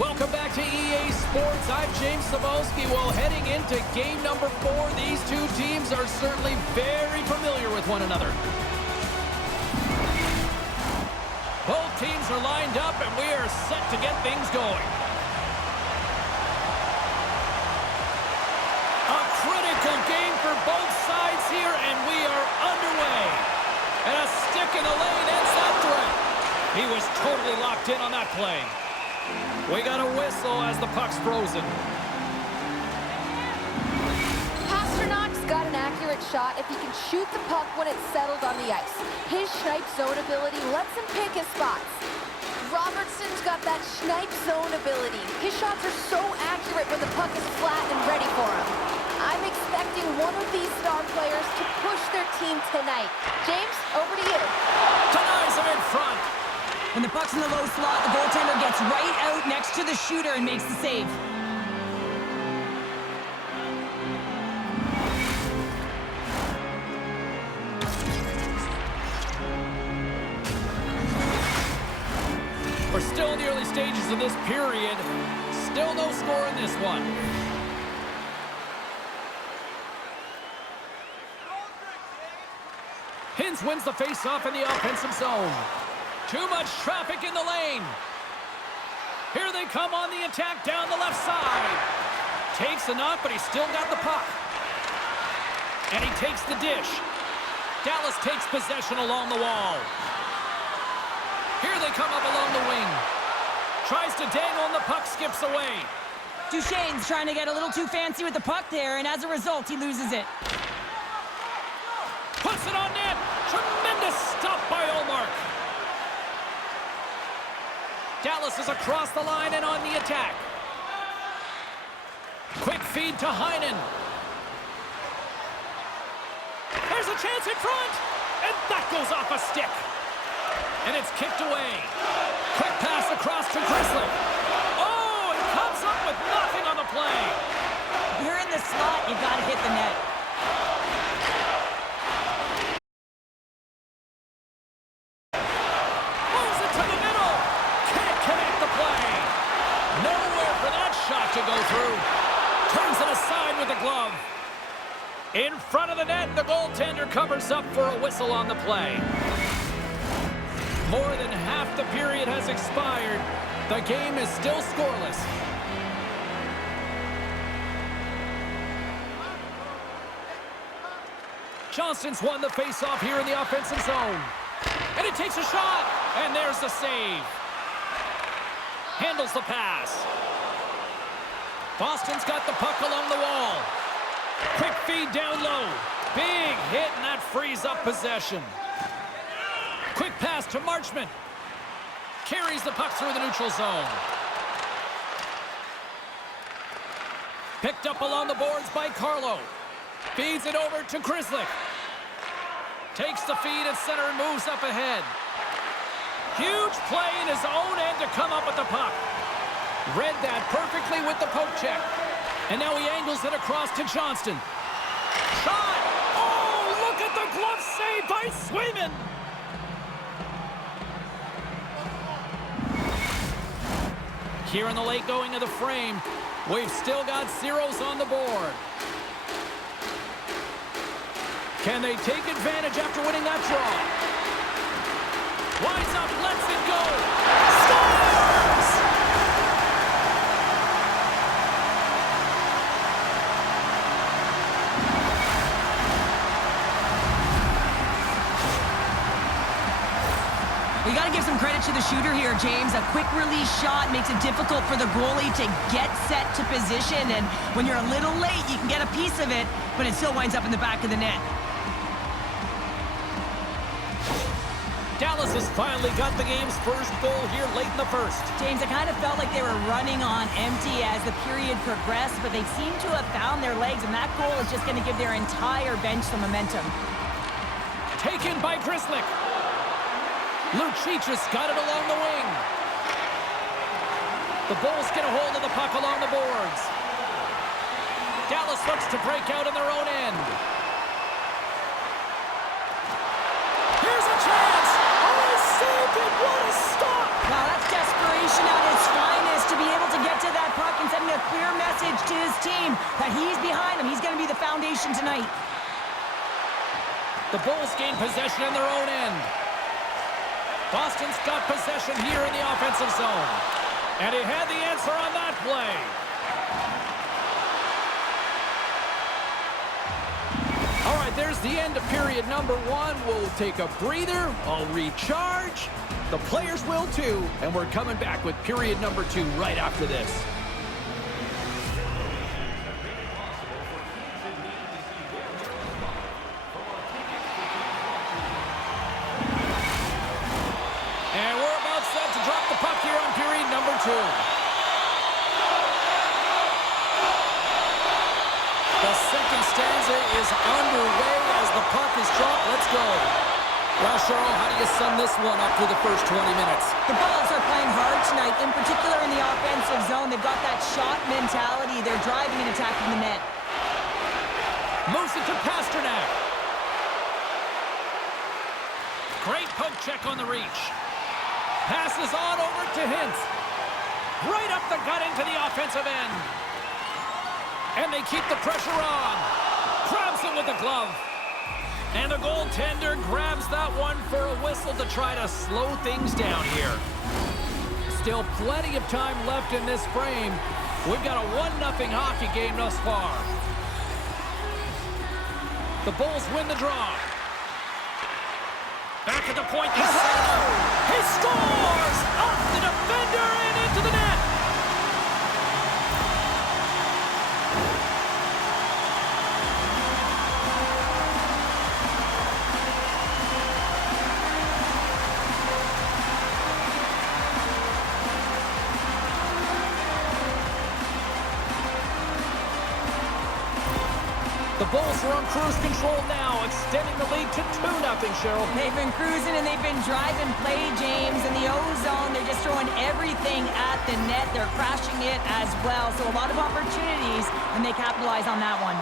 Welcome back to EA Sports. I'm James Cebulski. Well, heading into game number 4, these two teams are certainly very familiar with one another. Both teams are lined up, and we are set to get things going. A critical game for both sides here, and we are underway. And a stick in the lane ends that threat. He was totally locked in on that play. We got a whistle as the puck's frozen. Pasternak's got an accurate shot if he can shoot the puck when it's settled on the ice. His snipe zone ability lets him pick his spots. Robertson's got that snipe zone ability. His shots are so accurate when the puck is flat and ready for him. I'm expecting one of these star players to push their team tonight. James, over to you. Denies him in front. When the puck's in the low slot, the goaltender gets right out next to the shooter and makes the save. We're still in the early stages of this period. Still no score in this one. Hintz wins the face-off in the offensive zone. Too much traffic in the lane. Here they come on the attack down the left side. Takes the knock, but he's still got the puck. And he takes the dish. Dallas takes possession along the wall. Here they come up along the wing. Tries to dangle and the puck skips away. Duchesne's trying to get a little too fancy with the puck there, and as a result, he loses it. Puts it on net. Tremendous stop by Olmark. Dallas is across the line and on the attack. Quick feed to Heinen. There's a chance in front. And that goes off a stick. And it's kicked away. Quick pass across to Grizzlies. Oh, it comes up with nothing on the play. If you're in the slot, you got to hit the net. To go through. Turns it aside with the glove. In front of the net, the goaltender covers up for a whistle on the play. More than half the period has expired. The game is still scoreless. Johnston's won the face-off here in the offensive zone. And he takes a shot. And there's the save. Handles the pass. Boston's got the puck along the wall. Quick feed down low. Big hit, and that frees up possession. Quick pass to Marchment. Carries the puck through the neutral zone. Picked up along the boards by Carlo. Feeds it over to Grizzlies. Takes the feed at center and moves up ahead. Huge play in his own end to come up with the puck. Read that perfectly with the poke check. And now he angles it across to Johnston. Shot! Oh, look at the glove save by Swayman! Here in the late going of the frame, we've still got zeros on the board. Can they take advantage after winning that draw? Winds up, lets it go. Scores! You got to give some credit to the shooter here, James. A quick release shot makes it difficult for the goalie to get set to position, and when you're a little late, you can get a piece of it, but it still winds up in the back of the net. Dallas has finally got the game's first goal here late in the first. James, it kind of felt like they were running on empty as the period progressed, but they seem to have found their legs, and that goal is just going to give their entire bench some momentum. Taken by Grizzlies. Lucic got it along the wing. The Bulls get a hold of the puck along the boards. Dallas looks to break out in their own end. Here's a chance. Oh, he saved it. What a stop. Wow, that's desperation at its finest to be able to situation tonight. The Bulls gain possession in their own end. Boston's got possession here in the offensive zone. And he had the answer on that play. All right, there's the end of period number 1. We'll take a breather. I'll recharge. The players will too. And we're coming back with period number 2 right after this. And we're about set to drop the puck here on period number 2. The second stanza is underway as the puck is dropped. Let's go. Well, Cheryl, how do you sum this one up through the first 20 minutes? The Bulls are playing hard tonight, in particular in the offensive zone. They've got that shot mentality. They're driving and attacking the net. Moves it to Pasternak. Great poke check on the reach. Passes on over to Hintz. Right up the gut into the offensive end. And they keep the pressure on. Grabs it with the glove. And the goaltender grabs that one for a whistle to try to slow things down here. Still plenty of time left in this frame. We've got a 1-0 hockey game thus far. The Bulls win the draw. Back at the point, he scores! Off the defender and into the net! The Bulls are on cruise control now, extending the lead to 2-0, Cheryl. They've been cruising and they've been driving play, James. In the O-zone, they're just throwing everything at the net. They're crashing it as well. So a lot of opportunities, and they capitalize on that one.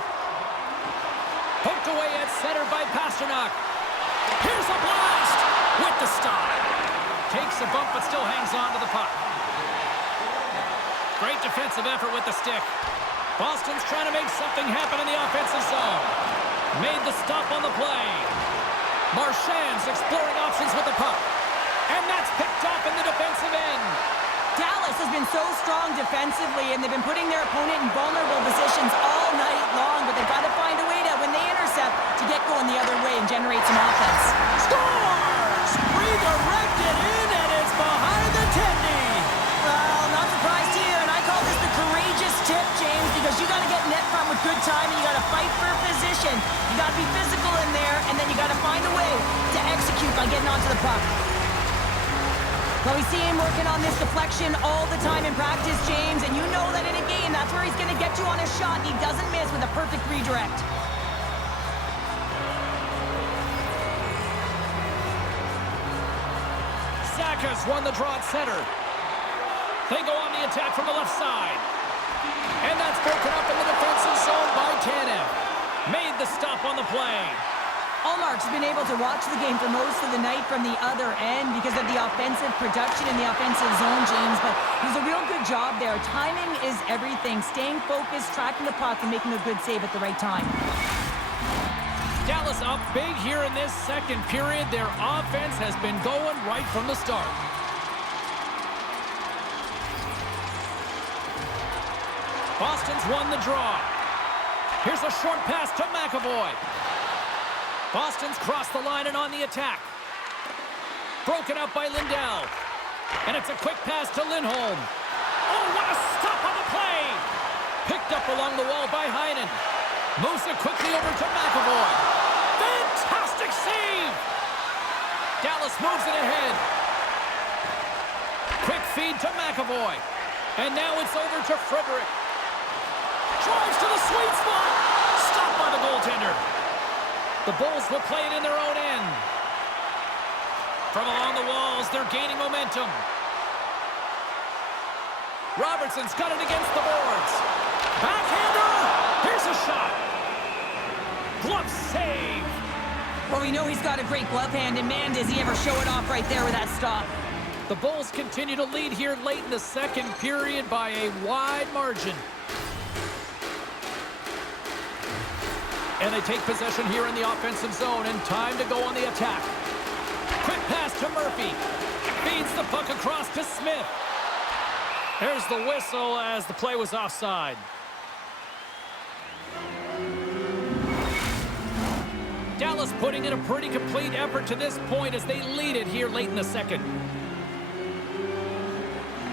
Poked away at center by Pasternak. Here's a blast with the stop. Takes a bump, but still hangs on to the puck. Great defensive effort with the stick. Boston's trying to make something happen in the offensive zone. Made the stop on the play. Marchand's exploring options with the puck. And that's picked off in the defensive end. Dallas has been so strong defensively, and they've been putting their opponent in vulnerable positions all night long, but they've got to find a way to, when they intercept, to get going the other way and generate some offense. Scores! Redirected in, and it's behind the tendy. Well, not surprised here, and I call this the courageous tip, James, because you got to get net front with good time, and you got to fight for position. You got to be physical in there, and then you got to find a way to execute by getting onto the puck. Well, we see him working on this deflection all the time in practice, James, and you know that in a game, that's where he's going to get you on a shot, and he doesn't miss with a perfect redirect. Saka's won the draw at center. They go on the attack from the left side. And that's broken up in the defensive zone by Tanev. Made the stop on the play. Allmark's been able to watch the game for most of the night from the other end because of the offensive production in the offensive zone, James, but he's a real good job there. Timing is everything. Staying focused, tracking the puck, and making a good save at the right time. Dallas up big here in this second period. Their offense has been going right from the start. Boston's won the draw. Here's a short pass to McAvoy. Boston's crossed the line and on the attack. Broken up by Lindell. And it's a quick pass to Lindholm. Oh, what a stop on the play! Picked up along the wall by Heinen. Moves it quickly over to McAvoy. Fantastic save! Dallas moves it ahead. Quick feed to McAvoy. And now it's over to Frederick. Drives to the sweet spot. Stopped by the goaltender. The Bulls will play it in their own end. From along the walls, they're gaining momentum. Robertson's got it against the boards. Backhander! Here's a shot. Glove save. Well, we know he's got a great glove hand, and man, does he ever show it off right there with that stop. The Bulls continue to lead here late in the second period by a wide margin. And they take possession here in the offensive zone, and time to go on the attack. Quick pass to Murphy. Feeds the puck across to Smith. There's the whistle as the play was offside. Dallas putting in a pretty complete effort to this point as they lead it here late in the second.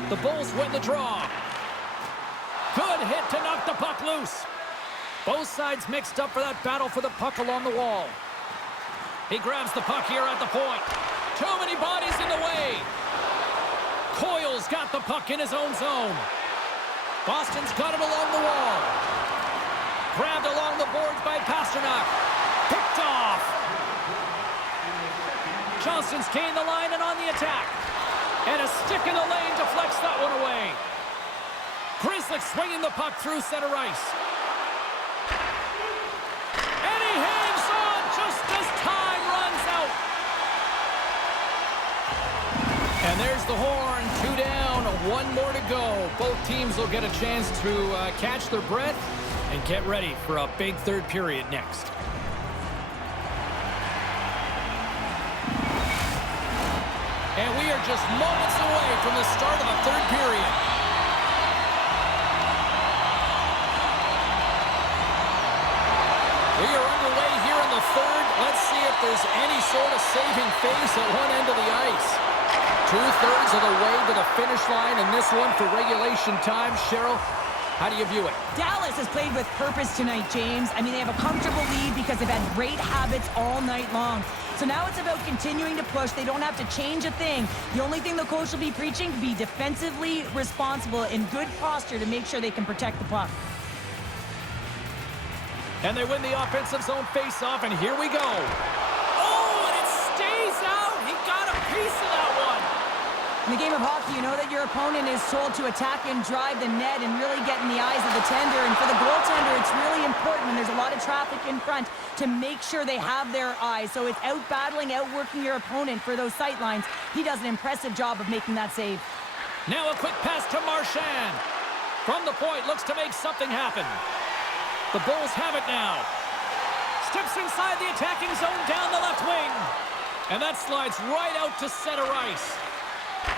The Bulls win the draw. Good hit to knock the puck loose. Both sides mixed up for that battle for the puck along the wall. He grabs the puck here at the point. Too many bodies in the way. Coyle's got the puck in his own zone. Boston's got it along the wall. Grabbed along the boards by Pasternak. Picked off. Johnston's gained the line and on the attack. And a stick in the lane deflects that one away. Grizzlies swinging the puck through center ice. And he hangs on just as time runs out. And there's the horn. 2 down, 1 more to go. Both teams will get a chance to catch their breath and get ready for a big third period next. And we are just moments away from the start of the third period. We are underway here in the third. Let's see if there's any sort of saving face at one end of the ice. 2/3 of the way to the finish line in this one for regulation time. Cheryl, how do you view it? Dallas has played with purpose tonight, James. I mean, they have a comfortable lead because they've had great habits all night long. So now it's about continuing to push. They don't have to change a thing. The only thing the coach will be preaching, be defensively responsible in good posture to make sure they can protect the puck. And they win the offensive zone face-off, and here we go. Oh, and it stays out. He got a piece of that one. In the game of hockey, you know that your opponent is told to attack and drive the net and really get in the eyes of the tender. And for the goaltender, it's really important when there's a lot of traffic in front to make sure they have their eyes. So it's out-battling, outworking your opponent for those sight lines. He does an impressive job of making that save. Now a quick pass to Marchand. From the point, looks to make something happen. The Bulls have it now. Steps inside the attacking zone down the left wing. And that slides right out to center ice.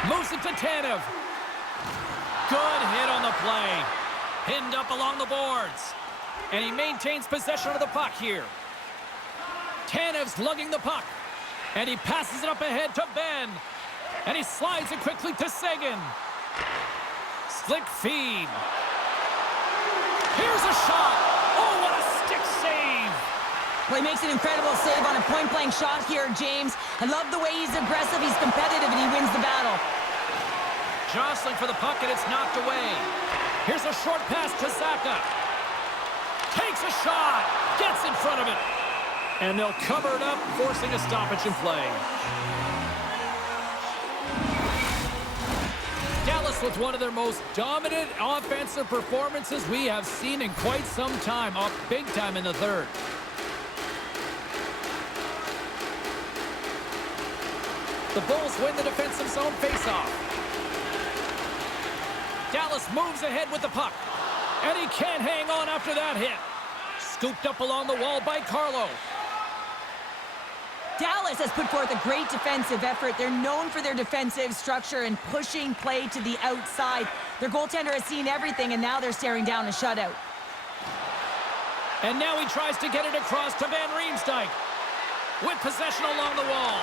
Moves it to Tanev. Good hit on the play. Pinned up along the boards. And he maintains possession of the puck here. Tanev's lugging the puck. And he passes it up ahead to Ben. And he slides it quickly to Seguin. Slick feed. Here's a shot. Oh, what a stick save. Well, he makes an incredible save on a point-blank shot here, James. I love the way he's aggressive, he's competitive, and he wins the battle. Jostling for the puck, and it's knocked away. Here's a short pass to Zaka. Takes a shot. Gets in front of it. And they'll cover it up, forcing a stoppage in play. Dallas with one of their most dominant offensive performances we have seen in quite some time, up big time in the third. The Bulls win the defensive zone faceoff. Dallas moves ahead with the puck. And he can't hang on after that hit. Scooped up along the wall by Carlo. Dallas has put forth a great defensive effort. They're known for their defensive structure and pushing play to the outside. Their goaltender has seen everything, and now they're staring down a shutout. And now he tries to get it across to Van Riemsdyk. With possession along the wall.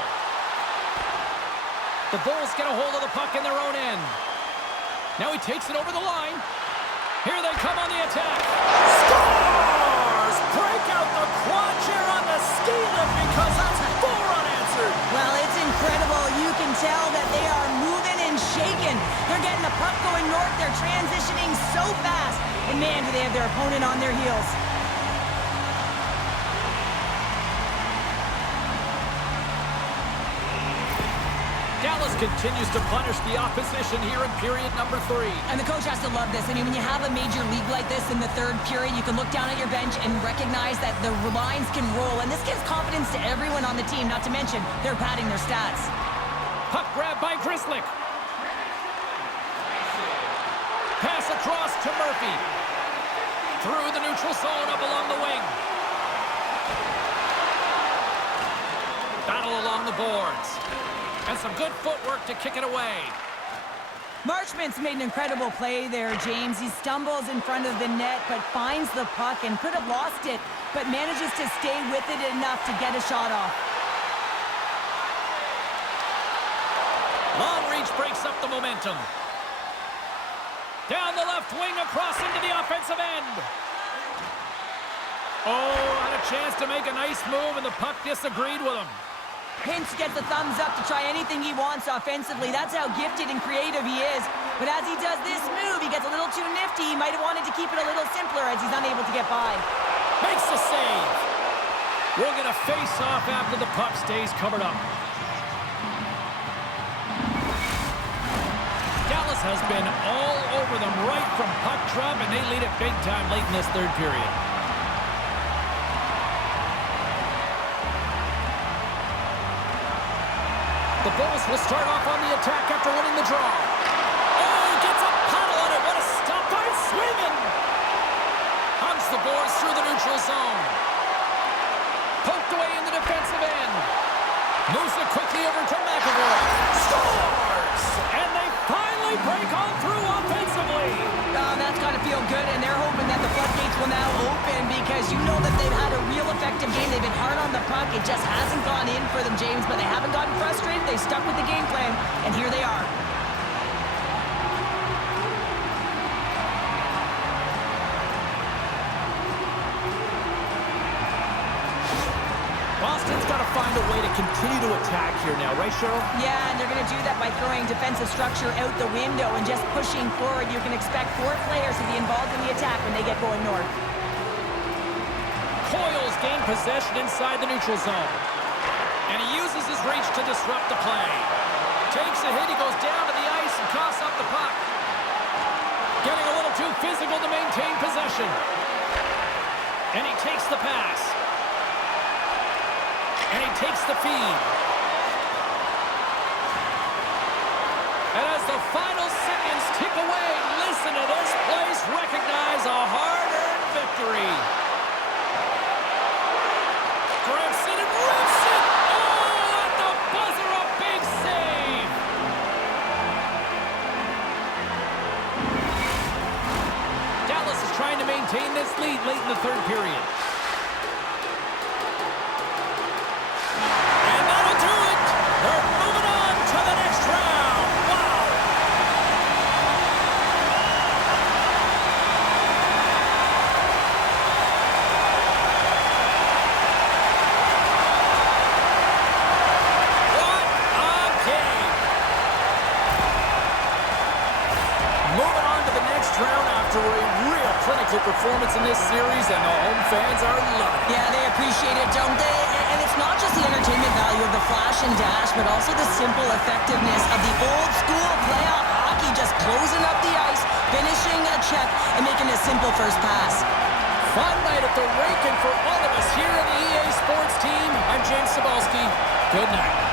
The Bulls get a hold of the puck in their own end. Now he takes it over the line. Here they come on the attack. Scores! Break out the quad chair on the ski lift because that's 4 unanswered. Well, it's incredible. You can tell that they are moving and shaking. They're getting the puck going north. They're transitioning so fast. And man, do they have their opponent on their heels. Dallas continues to punish the opposition here in period number 3. And the coach has to love this. I mean, when you have a major league like this in the third period, you can look down at your bench and recognize that the lines can roll. And this gives confidence to everyone on the team, not to mention they're padding their stats. Puck grab by Grizzlies. Pass across to Murphy. Through the neutral zone up along the wing. battle along the boards. And some good footwork to kick it away. Marchment's made an incredible play there, James. He stumbles in front of the net, but finds the puck and could have lost it, but manages to stay with it enough to get a shot off. Long reach breaks up the momentum. Down the left wing, across into the offensive end. Oh, had a chance to make a nice move, and the puck disagreed with him. Hintz gets a thumbs up to try anything he wants offensively. That's how gifted and creative he is. But as he does this move, he gets a little too nifty. He might have wanted to keep it a little simpler as he's unable to get by. Makes the save. We'll get a face-off after the puck stays covered up. Dallas has been all over them right from puck drop, and they lead it big time late in this third period. The Bulls will start off on the attack after winning the draw. Oh, gets a paddle on it. What a stop by swinging. Hunts the boards through the neutral zone. Poked away in the defensive end. Moves it quickly over to McAvoy. Scores! And they finally break on through offensively. That's got to feel good, and they're hoping that the floodgates will now open because you know that they've had a real effective game. They've been hard on the puck. It just hasn't gone in for them, James, but they haven't gotten frustrated. They stuck with the game plan, and here they are. Boston's got to find a way to continue to attack here now, right, Cheryl? Yeah, and they're going to do that by throwing defensive structure out the window and just pushing forward. You can expect 4 players to be involved in the attack when they get going north. Coyle's gained possession inside the neutral zone. And he uses his reach to disrupt the play. Takes a hit, he goes down to the ice and coughs up the puck. Getting a little too physical to maintain possession. And he takes the pass. And he takes the feed. And as the final seconds tick away, listen to this place recognize a hard-earned victory. Grips it and rips it! Oh, at the buzzer, a big save! Dallas is trying to maintain this lead late in the third period. Performance in this series, and the home fans are loving it. Yeah, they appreciate it, don't they? And it's not just the entertainment value of the flash and dash, but also the simple effectiveness of the old-school playoff hockey, just closing up the ice, finishing a check, and making a simple first pass. Fun night at the rink, and for all of us here in the EA Sports team, I'm James Cebulski. Good night.